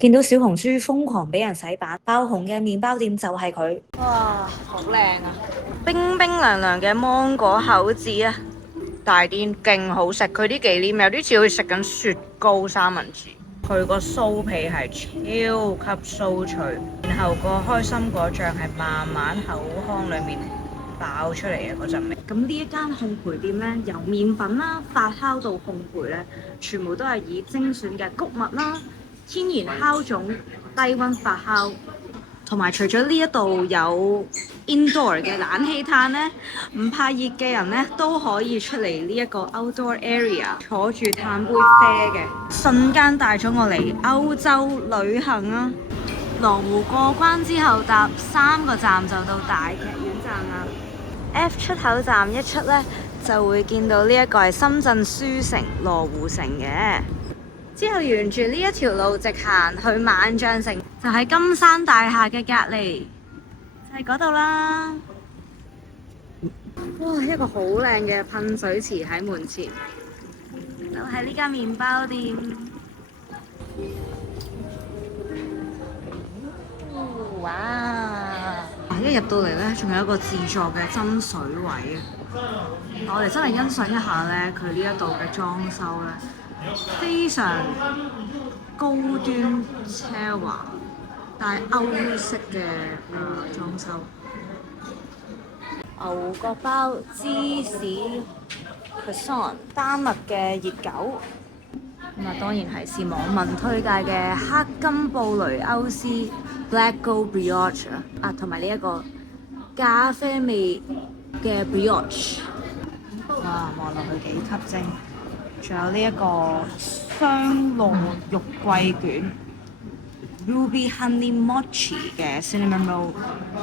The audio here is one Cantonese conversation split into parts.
見到小紅書瘋狂俾人洗版，爆紅嘅麵包店就係佢。哇，好靚啊！冰冰涼涼嘅芒果口子啊，大啲勁好食。佢啲忌廉有啲似好似食緊雪糕三文治。佢個酥皮係超級酥脆，然後個開心果醬係慢慢口腔裡面爆出嚟嘅嗰陣味。咁呢一間烘焙店呢，由麵粉啦、發酵到烘焙呢，全部都係以精選嘅穀物啦、天然酵種、低溫發酵，同埋除咗呢一度有 indoor 嘅冷氣嘆呢，唔怕熱嘅人呢都可以出嚟呢一個 outdoor area 坐住嘆杯啡嘅，瞬間帶咗我嚟歐洲旅行啊！羅湖過關之後搭3個站就到大劇院站啦。F 出口站一出呢，就會見到呢一個係深圳書城羅湖城嘅。之後沿住呢一條路直行去萬象城，就喺金山大廈嘅隔離，就係嗰度啦。哇！一個好靚嘅噴水池喺門前，就係呢間麵包店。哇！一入到嚟呢，仲有一個自助嘅斟水位啊！我哋真係欣賞一下呢，佢呢一度嘅裝修呢，非常高端奢華，但係歐式嘅裝修。牛角包、芝士、croissant、丹麥嘅熱狗，咁啊當然係網民推介嘅黑金布雷歐斯 Black Gold Brioche 啊，同埋呢一個咖啡味嘅 brioche。哇，望落去幾吸睛！仲有呢一個雙露肉桂卷 Ruby Honey Mochi 嘅 Cinnamon Roll，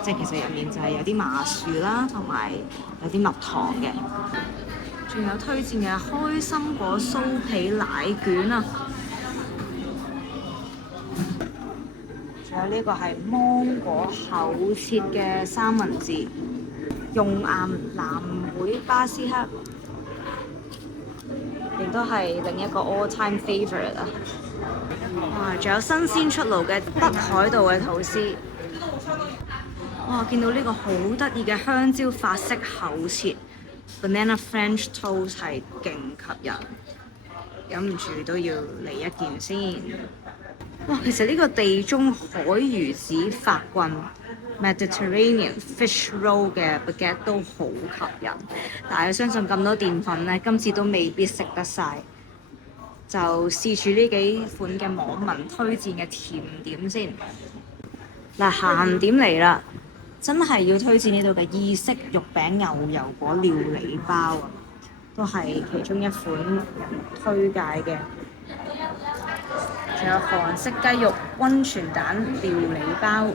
即係其實入面就係有啲麻薯啦，同埋有啲蜜糖嘅。仲有推薦嘅開心果酥皮奶卷啊！仲有呢個係芒果厚切嘅三文治，熔岩藍莓巴斯克，亦都係另一個 all-time favourite 啊！哇！仲有新鮮出爐嘅北海道嘅吐司，哇！見到呢個好得意嘅香蕉法式厚切 banana French toast 係勁吸引，忍唔住都要嚟一件先。哇！其實呢個地中海魚子法棍 Mediterranean Fish Roll 嘅 baguette 都好吸引，但係相信咁多澱粉呢，今次都未必食得晒。就試住呢幾款嘅網民推薦嘅甜點先。嗱，鹹點嚟啦，真係要推薦呢度嘅意式肉餅牛油果料理包啊，都係其中一款推介嘅。仲有韓式雞肉溫泉蛋料理包，哇！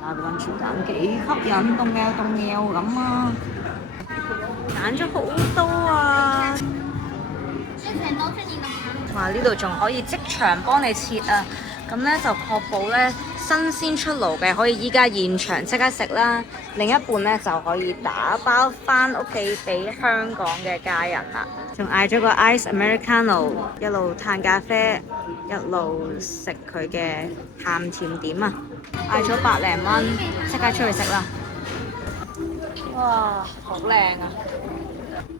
打個溫泉蛋幾吸引，凍嘅咁啊！揀咗好多啊！哇！呢度仲可以即場幫你切啊，咁呢就確保呢新鮮出爐嘅可以依家現場即刻食啦。另一半呢就可以打包翻屋企俾香港嘅家人啦。仲嗌咗個 Ice Americano， 一路嘆咖啡，一路食佢嘅鹹甜點啊！嗌咗100零蚊，即刻出去食啦！哇，好靚啊！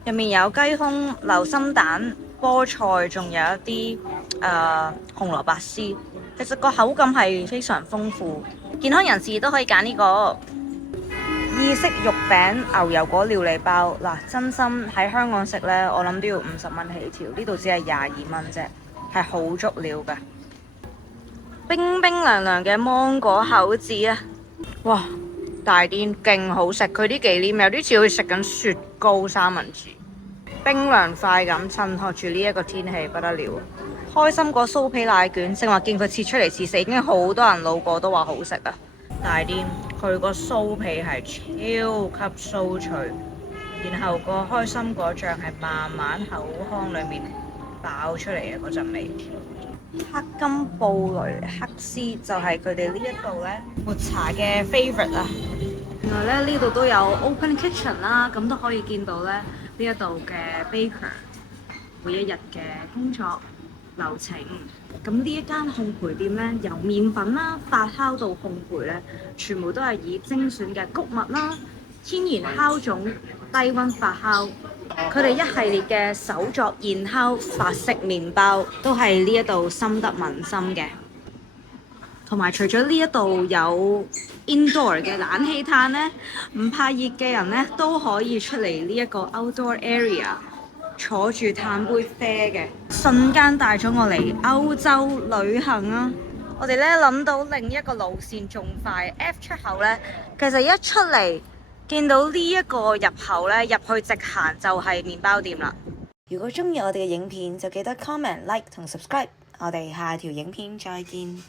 入面有雞胸、流心蛋、菠菜，仲有一啲紅蘿蔔絲。其實個口感係非常豐富，健康人士都可以揀呢個意式肉餅牛油果料理包。嗱，真心喺香港食呢，我諗都要50蚊起跳，呢度只係22蚊啫，係好足料㗎。冰冰涼涼嘅芒果口子啊！哇，大啲勁好食，佢啲忌廉有啲似好似食緊雪糕三文治，冰涼快感襯托住呢一個天氣不得了。開心果酥皮奶卷，正話見佢切出嚟似死，已經好多人路過都話好食啊！大啲，佢個酥皮係超級酥脆，然後個開心果醬係慢慢口腔裡面爆出嚟嘅嗰陣味。黑金布雷克斯就係佢哋呢一度呢抹茶嘅 favourite 啊！原來呢度都有 open kitchen 啦，咁都可以見到呢一度嘅 baker 每一日嘅工作。流程。咁呢一間烘焙店咧，由麵粉啦、發酵到烘焙咧，全部都係以精選嘅穀物啦、天然酵種、低溫發酵。佢哋一系列嘅手作現烤法式麵包，都係呢一度深得民心嘅。同埋除咗呢一度有 indoor 嘅冷氣嘆咧，唔怕熱嘅人咧都可以出嚟呢一個 outdoor area 坐住嘆杯啡嘅，瞬間帶咗我嚟歐洲旅行啊！我哋咧諗到另一個路線仲快 F 出口咧，其實一出嚟見到呢一個入口咧，入去直行就係麵包店啦。如果中意我哋嘅影片，就記得 comment、like 同 subscribe。我哋下條影片再見。